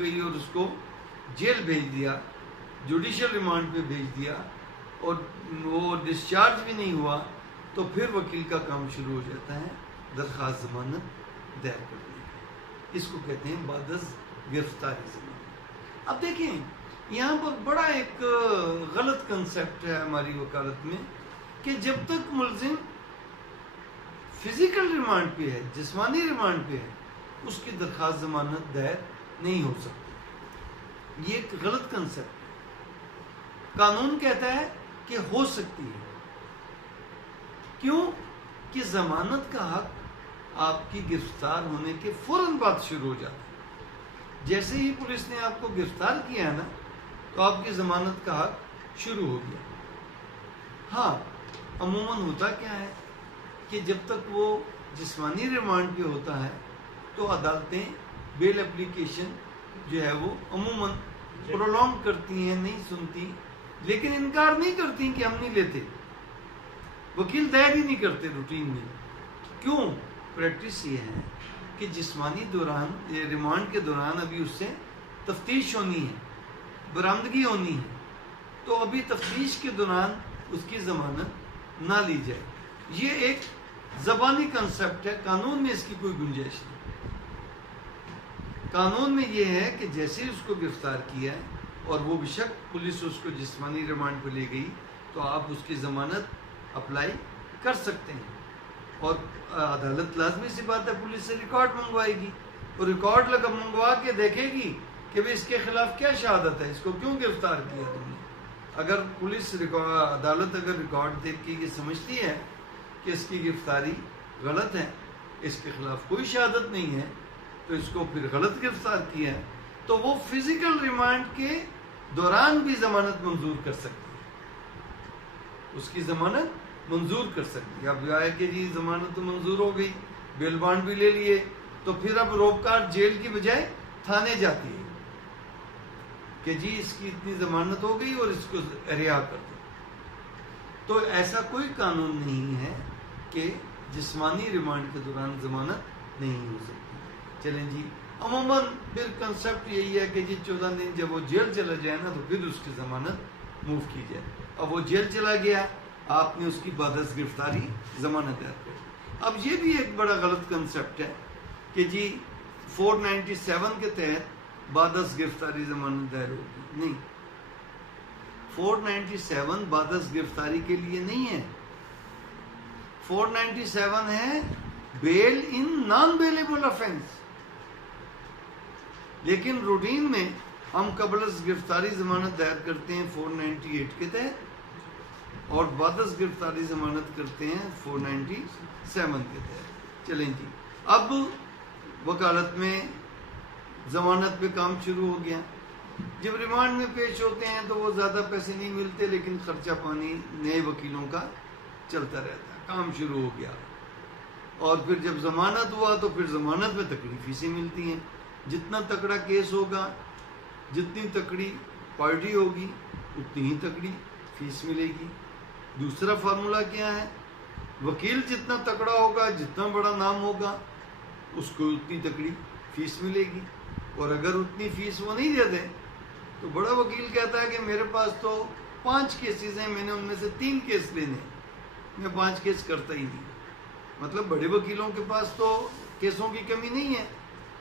گئی اور اس کو جیل بھیج دیا, جوڈیشل ریمانڈ پہ بھیج دیا, اور وہ ڈسچارج بھی نہیں ہوا, تو پھر وکیل کا کام شروع ہو جاتا ہے درخواست ضمانت دائر کرنے کا. اس کو کہتے ہیں بعد از گرفتاری ضمانت. اب دیکھیں یہاں پر بڑا ایک غلط کنسیپٹ ہے ہماری وکالت میں کہ جب تک ملزم فزیکل ریمانڈ پہ ہے, جسمانی ریمانڈ پہ ہے, اس کی درخواست ضمانت دائر نہیں ہو سکتی. یہ ایک غلط کنسیپٹ ہے. قانون کہتا ہے کہ ہو سکتی ہے. کیوں؟ کہ ضمانت کا حق آپ کی گرفتار ہونے کے فوراً بعد شروع ہو جاتا ہے. جیسے ہی پولیس نے آپ کو گرفتار کیا ہے نا, تو آپ کی ضمانت کا حق شروع ہو گیا. ہاں عموماً ہوتا کیا ہے کہ جب تک وہ جسمانی ریمانڈ پہ ہوتا ہے تو عدالتیں بیل اپلیکیشن جو ہے وہ عموماً پرولونگ کرتی ہیں, نہیں سنتی, لیکن انکار نہیں کرتی کہ ہم نہیں لیتے. وکیل دائر ہی نہیں کرتے روٹین میں. کیوں؟ پریکٹس یہ ہے کہ جسمانی دوران ریمانڈ کے دوران ابھی اس سے تفتیش ہونی ہے, برآمدگی ہونی ہے, تو ابھی تفتیش کے دوران اس کی ضمانت نہ لی جائے. یہ ایک زبانی کنسیپٹ ہے, قانون میں اس کی کوئی گنجائش نہیں. قانون میں یہ ہے کہ جیسے اس کو گرفتار کیا ہے اور وہ بشک پولیس اس کو جسمانی ریمانڈ پہ لے گئی, تو آپ اس کی ضمانت اپلائی کر سکتے ہیں. اور عدالت لازمی سی بات ہے پولیس سے ریکارڈ منگوائے گی, اور ریکارڈ منگوا کے دیکھے گی کہ اس کے خلاف کیا شہادت ہے, اس کو کیوں گرفتار کیا تم نے. اگر پولیس عدالت اگر ریکارڈ دیکھ کے یہ سمجھتی ہے کہ اس کی گرفتاری غلط ہے, اس کے خلاف کوئی شہادت نہیں ہے, تو اس کو پھر غلط گرفتار کیا ہے, تو وہ فزیکل ریمانڈ کے دوران بھی ضمانت منظور کر سکتی ہے. اس کی ضمانت منظور کر سکتی ہے. اب یہ ہے کہ جی ضمانت تو منظور ہو گئی, بیل بانڈ بھی لے لیے, تو پھر اب روکار جیل کی بجائے تھانے جاتی ہے کہ جی اس کی اتنی ضمانت ہو گئی اور اس کو رہا کر دو. تو ایسا کوئی قانون نہیں ہے کہ جسمانی ریمانڈ کے دوران ضمانت نہیں ہو سکتی. چلیں جی, عموماً پھر کنسیپٹ یہی ہے کہ جی 14 دن جب وہ جیل چلا جائے نا, تو پھر اس کی ضمانت موو کی جائے. اب وہ جیل چلا گیا, آپ نے اس کی بعد از گرفتاری ضمانت دائر کر. اب یہ بھی ایک بڑا غلط کنسیپٹ ہے کہ جی 497 کے تحت بعد از گرفتاری ضمانت دائر ہوگی. نہیں, 497 بعد از گرفتاری کے لیے نہیں ہے. 497 ہے بیل ان نان بیلیبل افینس. لیکن روٹین میں ہم قبل از گرفتاری ضمانت دائر کرتے ہیں 498 کے تحت, اور بعد از گرفتاری ضمانت کرتے ہیں 497 کے تحت. چلیں جی, اب وکالت میں ضمانت پہ کام شروع ہو گیا. جب ریمانڈ میں پیش ہوتے ہیں تو وہ زیادہ پیسے نہیں ملتے, لیکن خرچہ پانی نئے وکیلوں کا چلتا رہتا ہے. کام شروع ہو گیا, اور پھر جب ضمانت ہوا تو پھر ضمانت میں تکڑی فیسیں ملتی ہیں. جتنا تکڑا کیس ہوگا, جتنی تکڑی پارٹی ہوگی, اتنی ہی تکڑی فیس ملے گی. دوسرا فارمولا کیا ہے, وکیل جتنا تکڑا ہوگا, جتنا بڑا نام ہوگا, اس کو اتنی تکڑی فیس ملے گی. اور اگر اتنی فیس وہ نہیں دیتے, تو بڑا وکیل کہتا ہے کہ میرے پاس تو 5 کیسز ہیں, میں نے ان میں سے 3 کیس لینے, میں 5 کیس کرتا ہی نہیں. مطلب بڑے وکیلوں کے پاس تو کیسوں کی کمی نہیں ہے,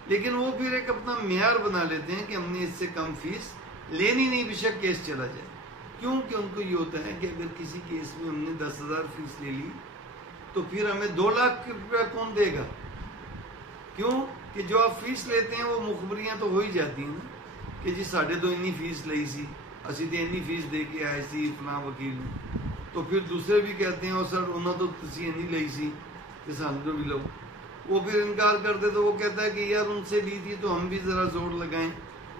لیکن وہ پھر ایک اپنا معیار بنا لیتے ہیں کہ ہم نے اس سے کم فیس لینی نہیں, بے شک کیس چلا جائے. کیونکہ ان کو یہ ہوتا ہے کہ اگر کسی کیس میں ہم نے 10,000 فیس لے لی, تو پھر ہمیں 2 لاکھ روپیہ کون دے گا. کیوں کہ جو آپ فیس لیتے ہیں وہ مخبریاں تو ہو ہی جاتی ہیں نا, کہ جی 2.5 انی فیس لئی سی, اسی تے انی فیس دے کے آئے سی فلاں وکیل نے. تو پھر دوسرے بھی کہتے ہیں, اور سر انہوں تو تسی انی لئی سی کہ سانو بھی لو. وہ پھر انکار کرتے, تو وہ کہتا ہے کہ یار ان سے لی تھی تو ہم بھی ذرا زور لگائیں.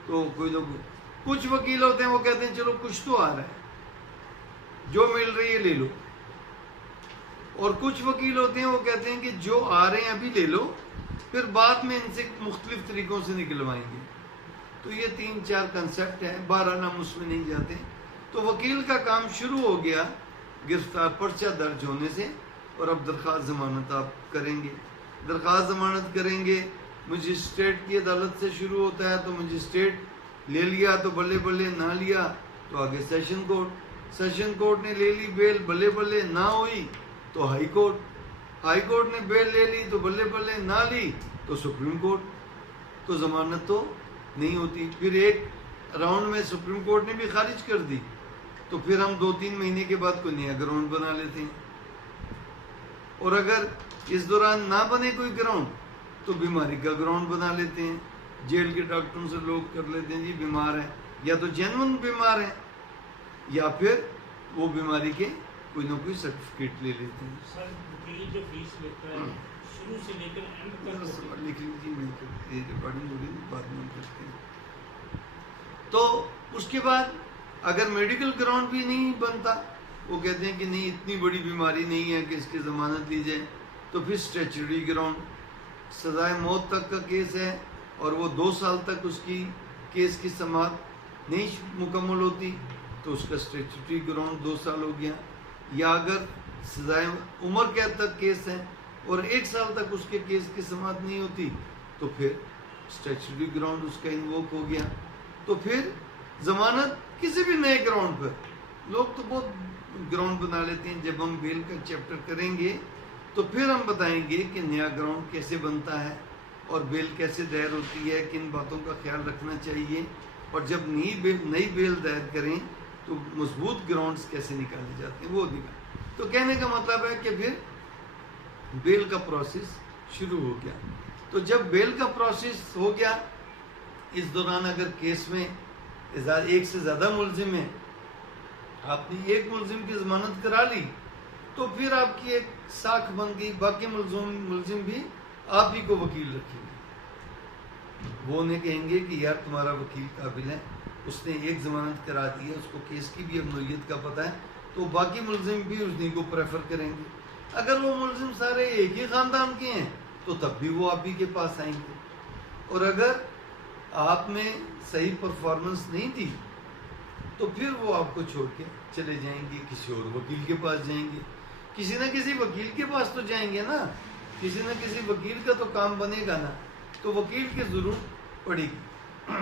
تو کوئی نہ کوئی, کچھ وکیل ہوتے ہیں وہ کہتے ہیں چلو کچھ تو آ رہا ہے, جو مل رہی ہے لے لو. اور کچھ وکیل ہوتے ہیں وہ کہتے ہیں کہ جو آ رہے ہیں ابھی لے لو, پھر بعد میں ان سے مختلف طریقوں سے نکلوائیں گے. تو یہ 3-4 کنسیپٹ ہیں, 12 نام اس میں نہیں جاتے. تو وکیل کا کام شروع ہو گیا گرفتار پرچہ درج ہونے سے, اور اب درخواست ضمانت آپ کریں گے. درخواست ضمانت کریں گے مجسٹریٹ کی عدالت سے شروع ہوتا ہے تو مجسٹریٹ لے لیا تو بلے بلے، نہ لیا تو آگے سیشن کورٹ، سیشن کورٹ نے لے لی بیل، بلے بلے نہ ہوئی تو ہائی کورٹ، ہائی کورٹ نے بیل لے لی تو بلے بلے نہ لی تو سپریم کورٹ، تو ضمانت تو نہیں ہوتی۔ پھر ایک راؤنڈ میں سپریم کورٹ نے بھی خارج کر دی تو پھر ہم 2-3 مہینے کے بعد کوئی نیا گراؤنڈ بنا لیتے ہیں، اور اگر اس دوران نہ بنے کوئی گراؤنڈ تو بیماری کا گراؤنڈ بنا لیتے ہیں، جیل کے ڈاکٹروں سے لوگ کر لیتے ہیں جی بیمار ہیں، یا تو جینون بیمار ہیں یا پھر وہ بیماری کے کوئی نہ کوئی سرٹیفکیٹ لے لیتے ہیں۔ سر وکیل جو فیس لیتا ہے شروع سے لے کر اینڈ تک لکھ لیجیے، نہیں یہ ریکارڈنگ ہوگی بعد میں کرتے ہیں۔ تو اس کے بعد اگر میڈیکل گراؤنڈ بھی نہیں بنتا، وہ کہتے ہیں کہ نہیں اتنی بڑی بیماری نہیں ہے کہ اس کی ضمانت لی جائے، تو پھر اسٹیچوری گراؤنڈ، سزائے موت تک کا کیس ہے اور وہ 2 سال تک اس کی کیس کی سماعت نہیں مکمل ہوتی تو اس کا اسٹیچوری گراؤنڈ 2 سال ہو گیا، یا اگر سزائے عمر قید تک کیس ہے اور 1 سال تک اس کے کیس کی سماعت نہیں ہوتی تو پھر اسٹیچوری گراؤنڈ اس کا انووک ہو گیا۔ تو پھر ضمانت کسی بھی نئے گراؤنڈ پر، لوگ تو بہت گراؤنڈ بنا لیتے ہیں، جب ہم بیل کا چیپٹر کریں گے تو پھر ہم بتائیں گے کہ نیا گراؤنڈ کیسے بنتا ہے اور بیل کیسے دائر ہوتی ہے، کن باتوں کا خیال رکھنا چاہیے، اور جب نئی بیل دائر کریں تو مضبوط گراؤنڈز کیسے نکالے جاتے ہیں وہ دکھا۔ تو کہنے کا مطلب ہے کہ پھر بیل کا پروسیس شروع ہو گیا۔ تو جب بیل کا پروسیس ہو گیا، اس دوران اگر کیس میں ایک سے زیادہ ملزم ہیں، آپ نے ایک ملزم کی ضمانت کرا لی تو پھر آپ کی ایک ساکھ بن گئی، باقی ملزم بھی آپ ہی کو وکیل رکھیں گے، وہ انہیں کہیں گے کہ یار تمہارا وکیل قابل ہے، اس نے ایک ضمانت کرا دی ہے، اس کو کیس کی بھی اب نوعیت کا پتہ ہے، تو باقی ملزم بھی اس کو پریفر کریں گے۔ اگر وہ ملزم سارے ایک ہی خاندان کے ہیں تو تب بھی وہ آپ ہی کے پاس آئیں گے، اور اگر آپ نے صحیح پرفارمنس نہیں دی تو پھر وہ آپ کو چھوڑ کے چلے جائیں گے، کسی اور وکیل کے پاس جائیں گے، کسی نہ کسی وکیل کے پاس تو جائیں گے نا، کسی نہ کسی وکیل کا تو کام بنے گا نا، تو وکیل کی ضرورت پڑے گی۔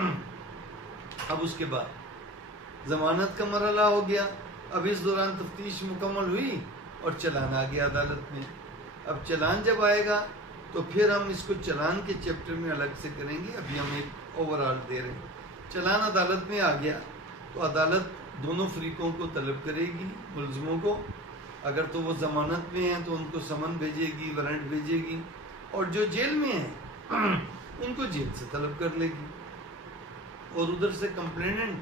اب اس کے بعد ضمانت کا مرحلہ ہو گیا، اب اس دوران تفتیش مکمل ہوئی اور چلان آ گیا عدالت میں۔ اب چلان جب آئے گا تو پھر ہم اس کو چلان کے چیپٹر میں الگ سے کریں گے، ابھی ہم ایک اوور آل دے رہے ہیں۔ چلان عدالت میں آ گیا تو عدالت دونوں فریقوں کو طلب کرے گی، ملزموں کو، اگر تو وہ ضمانت میں ہیں تو ان کو سمن بھیجے گی، وارنٹ بھیجے گی، اور جو جیل میں ہیں ان کو جیل سے طلب کر لے گی، اور ادھر سے کمپلیننٹ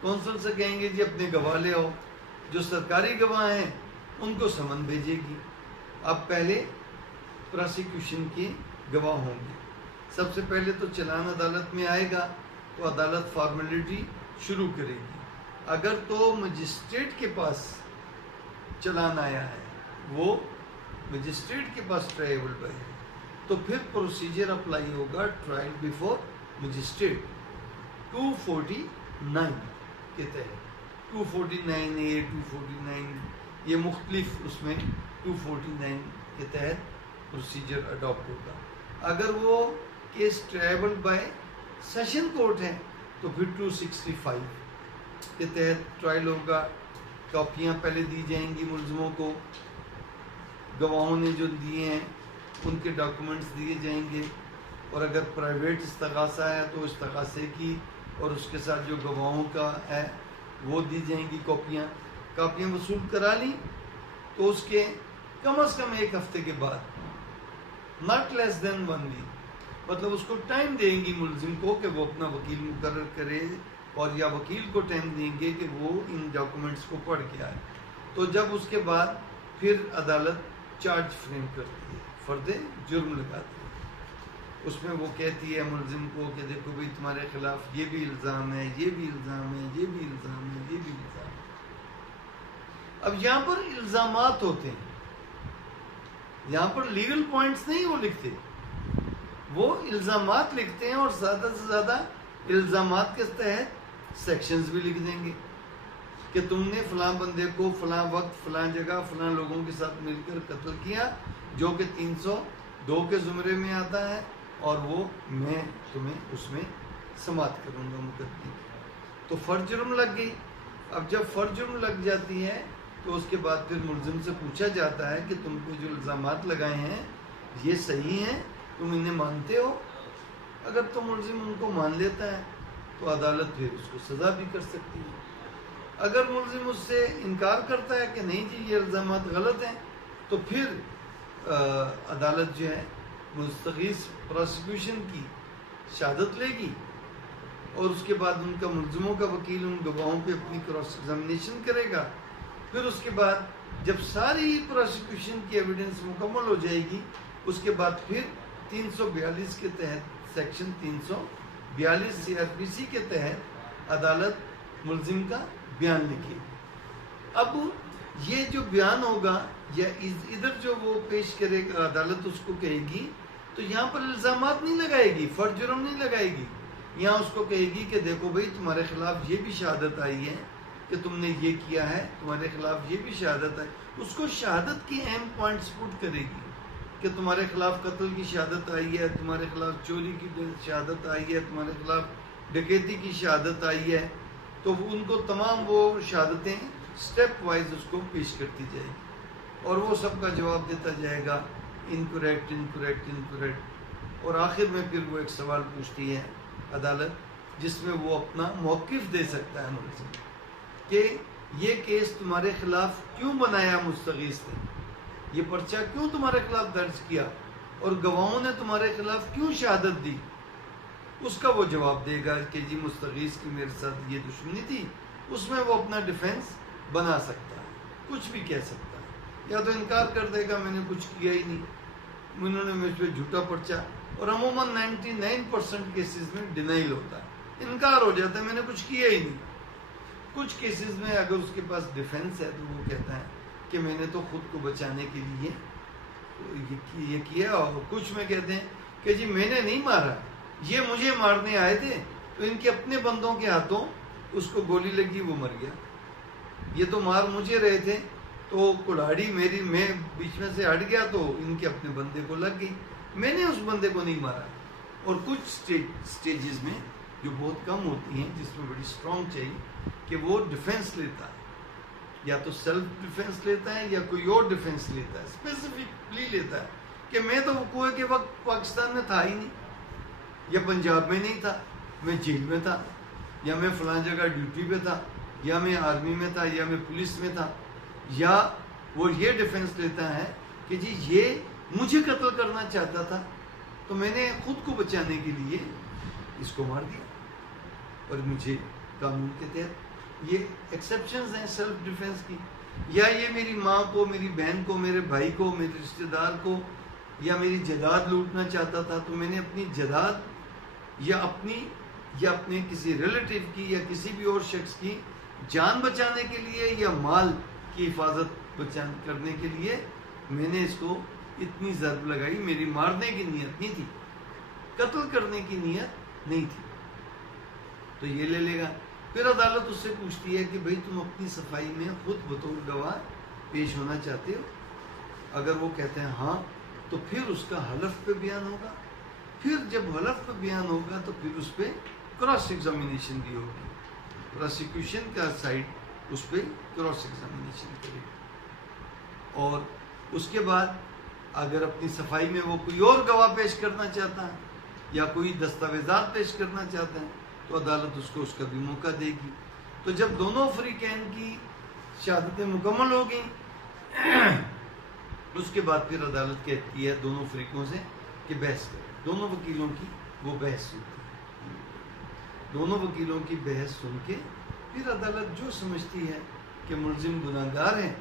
کونسل سے کہیں گے جی اپنے گواہ لے آؤ، جو سرکاری گواہ ہیں ان کو سمن بھیجے گی۔ اب پہلے پراسیکیوشن کے گواہ ہوں گے، سب سے پہلے تو چلان عدالت میں آئے گا تو عدالت فارمیلٹی شروع کرے گی۔ اگر تو مجسٹریٹ کے پاس چلان آیا ہے، وہ مجسٹریٹ کے پاس ٹرائیبل بائی ہے، تو پھر پروسیجر اپلائی ہوگا ٹرائل بیفور مجسٹریٹ 249 کے تحت، 249A 249 یہ مختلف اس میں 249 کے تحت پروسیجر اڈاپٹ ہوگا۔ اگر وہ کیس ٹرائیبل بائی سیشن کورٹ ہے تو پھر 265 کے تحت ٹرائل ہوگا، کاپیاں پہلے دی جائیں گی ملزموں کو، گواہوں نے جو دیے ہیں ان کے ڈاکومنٹس دیے جائیں گے، اور اگر پرائیویٹ استغاثہ ہے تو استغاثے کی اور اس کے ساتھ جو گواہوں کا ہے وہ دی جائیں گی کاپیاں وصول کرا لی تو اس کے کم از کم 1 ہفتے کے بعد، ناٹ لیس دین 1 ویک، مطلب اس کو ٹائم دیں گی ملزم کو کہ وہ اپنا وکیل مقرر کرے، اور یا وکیل کو ٹائم دیں گے کہ وہ ان ڈاکومنٹس کو پڑھ کے آئے۔ تو جب اس کے بعد پھر عدالت چارج فریم کرتی ہے، فرد جرم لگاتی ہے، اس میں وہ کہتی ہے ملزم کو کہ دیکھو بھائی تمہارے خلاف یہ بھی الزام ہے، یہ بھی الزام ہے، یہ بھی الزام ہے، یہ بھی الزام ہے۔ اب یہاں پر الزامات ہوتے ہیں، یہاں پر لیگل پوائنٹس نہیں وہ لکھتے، وہ الزامات لکھتے ہیں، اور زیادہ سے زیادہ الزامات کے تحت سیکشنز بھی لکھ دیں گے کہ تم نے فلاں بندے کو فلاں وقت فلاں جگہ فلاں لوگوں کے ساتھ مل کر قتل کیا، جو کہ 302 کے زمرے میں آتا ہے، اور وہ میں تمہیں اس میں سماعت کروں گا مقدمے کی۔ تو فرد جرم لگ گئی۔ اب جب فرد جرم لگ جاتی ہے تو اس کے بعد پھر ملزم سے پوچھا جاتا ہے کہ تم کو جو الزامات لگائے ہیں یہ صحیح ہیں، تم انہیں مانتے ہو؟ اگر تو ملزم ان کو مان لیتا ہے تو عدالت پھر اس کو سزا بھی کر سکتی ہے۔ اگر ملزم اس سے انکار کرتا ہے کہ نہیں جی یہ الزامات غلط ہیں، تو پھر عدالت جو ہے مستغیث پروسیکیوشن کی شہادت لے گی، اور اس کے بعد ان کا ملزموں کا وکیل ان گواہوں پہ اپنی کراس ایگزامینیشن کرے گا۔ پھر اس کے بعد جب ساری پروسیکیوشن کی ایویڈنس مکمل ہو جائے گی، اس کے بعد پھر 342 کے تحت سیکشن 342 CRPC کے تحت عدالت ملزم کا بیان لکھے گی۔ اب یہ جو بیان ہوگا یا ادھر جو وہ پیش کرے گا، عدالت اس کو کہے گی، تو یہاں پر الزامات نہیں لگائے گی، فرد جرم نہیں لگائے گی، یہاں اس کو کہے گی کہ دیکھو بھائی تمہارے خلاف یہ بھی شہادت آئی ہے کہ تم نے یہ کیا ہے، تمہارے خلاف یہ بھی شہادت آئی۔ اس کو شہادت کی اہم پوائنٹس پٹ کرے گی کہ تمہارے خلاف قتل کی شہادت آئی ہے، تمہارے خلاف چوری کی شہادت آئی ہے، تمہارے خلاف ڈکیتی کی شہادت آئی ہے، تو ان کو تمام وہ شہادتیں سٹیپ وائز اس کو پیش کرتی جائے گی، اور وہ سب کا جواب دیتا جائے گا انکریکٹ انکریکٹ انکریکٹ، اور آخر میں پھر وہ ایک سوال پوچھتی ہے عدالت جس میں وہ اپنا موقف دے سکتا ہے ملزم کہ یہ کیس تمہارے خلاف کیوں بنایا مستغیث نے، یہ پرچہ کیوں تمہارے خلاف درج کیا، اور گواہوں نے تمہارے خلاف کیوں شہادت دی۔ اس کا وہ جواب دے گا کہ جی مستغیث کی میرے ساتھ یہ دشمنی تھی، اس میں وہ اپنا ڈیفینس بنا سکتا ہے، کچھ بھی کہہ سکتا ہے، یا تو انکار کر دے گا میں نے کچھ کیا ہی نہیں، انہوں نے مجھ پہ جھوٹا پرچہ، اور عموماً 99% کیسز میں ڈینائل ہوتا ہے، انکار ہو جاتا ہے میں نے کچھ کیا ہی نہیں۔ کچھ کیسز میں اگر اس کے پاس ڈیفینس ہے تو وہ کہتا ہے کہ میں نے تو خود کو بچانے کے لیے یہ کیا، اور کچھ میں کہتے ہیں کہ جی میں نے نہیں مارا، یہ مجھے مارنے آئے تھے، تو ان کے اپنے بندوں کے ہاتھوں اس کو گولی لگی، وہ مر گیا، یہ تو مار مجھے رہے تھے، تو کلاڑی میں بیچ میں سے ہٹ گیا تو ان کے اپنے بندے کو لگ گئی، میں نے اس بندے کو نہیں مارا۔ اور کچھ سٹیجز میں جو بہت کم ہوتی ہیں جس میں بڑی سٹرونگ چاہیے کہ وہ ڈیفینس لیتا ہے، یا تو سیلف ڈیفینس لیتا ہے یا کوئی اور ڈیفینس لیتا ہے، اسپیسیفکلی لیتا ہے کہ میں تو وقوع کے وقت پاکستان میں تھا ہی نہیں، یا پنجاب میں نہیں تھا، میں جیل میں تھا، یا میں فلاں جگہ ڈیوٹی پہ تھا، یا میں آرمی میں تھا، یا میں پولیس میں تھا، یا وہ یہ ڈیفینس لیتا ہے کہ جی یہ مجھے قتل کرنا چاہتا تھا تو میں نے خود کو بچانے کے لیے اس کو مار دیا، اور مجھے قانون کے تحت یہ ایکسیپشنز ہیں سیلف ڈیفینس کی، یا یہ میری ماں کو، میری بہن کو، میرے بھائی کو، میرے رشتہ دار کو، یا میری جائیداد لوٹنا چاہتا تھا تو میں نے اپنی جائیداد یا اپنے کسی ریلیٹیو کی یا کسی بھی اور شخص کی جان بچانے کے لیے یا مال کی حفاظت کرنے کے لیے میں نے اس کو اتنی ضرب لگائی، میری مارنے کی نیت نہیں تھی، قتل کرنے کی نیت نہیں تھی، تو یہ لے لے گا۔ پھر عدالت اس سے پوچھتی ہے کہ بھئی تم اپنی صفائی میں خود بطور گواہ پیش ہونا چاہتے ہو؟ اگر وہ کہتے ہیں ہاں تو پھر اس کا حلف پہ بیان ہوگا، پھر جب حلف پہ بیان ہوگا تو پھر اس پہ کراس ایگزامینیشن بھی ہوگی، پروسیکیوشن کا سائڈ اس پہ کراس ایگزامینیشن کرے گا، اور اس کے بعد اگر اپنی صفائی میں وہ کوئی اور گواہ پیش کرنا چاہتا ہے یا کوئی دستاویزات پیش کرنا چاہتا ہے تو عدالت اس کو اس کا بھی موقع دے گی۔ تو جب دونوں فریقین کی شہادتیں مکمل ہو گئیں اس کے بعد پھر عدالت کہتی ہے دونوں فریقوں سے کہ بحث کریں، دونوں وکیلوں کی وہ بحث سنتی ہے، دونوں وکیلوں کی بحث سن کے پھر عدالت جو سمجھتی ہے کہ ملزم گناہگار ہیں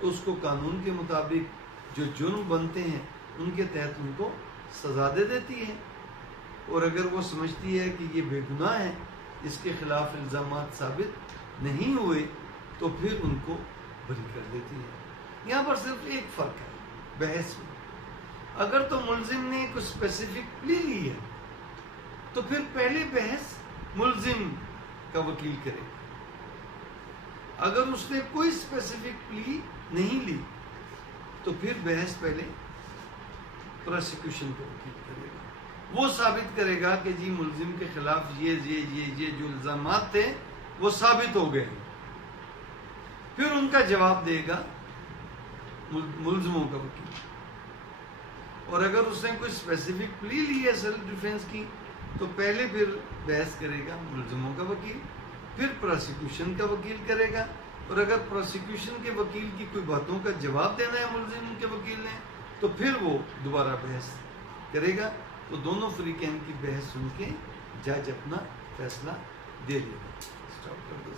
تو اس کو قانون کے مطابق جو جرم بنتے ہیں ان کے تحت ان کو سزا دے دیتی ہے، اور اگر وہ سمجھتی ہے کہ یہ بے گناہ ہے، اس کے خلاف الزامات ثابت نہیں ہوئے تو پھر ان کو بری کر دیتی ہے۔ یہاں پر صرف ایک فرق ہے بحث میں، اگر تو ملزم نے کوئی اسپیسیفک پلی لی ہے تو پھر پہلے بحث ملزم کا وکیل کرے، اگر اس نے کوئی اسپیسیفک پلی نہیں لی تو پھر بحث پہلے پروسیکیوشن کا وکیل کرے گا۔ وہ ثابت کرے گا کہ جی ملزم کے خلاف یہ جو الزامات تھے وہ ثابت ہو گئے. پھر ان کا جواب دے گا ملزموں کا وکیل. اور اگر اس نے کوئی اسپیسیفک پلی لی ہے سیلف ڈیفینس کی تو پہلے پھر بحث کرے گا ملزموں کا وکیل, پھر پروسیکیوشن کا وکیل کرے گا. اور اگر پروسیکیوشن کے وکیل کی کوئی باتوں کا جواب دینا ہے ملزم کے وکیل نے تو پھر وہ دوبارہ بحث کرے گا. تو دونوں فریقین کی بحث سن کے جج اپنا فیصلہ دے لے گا. اسٹاپ کر دو.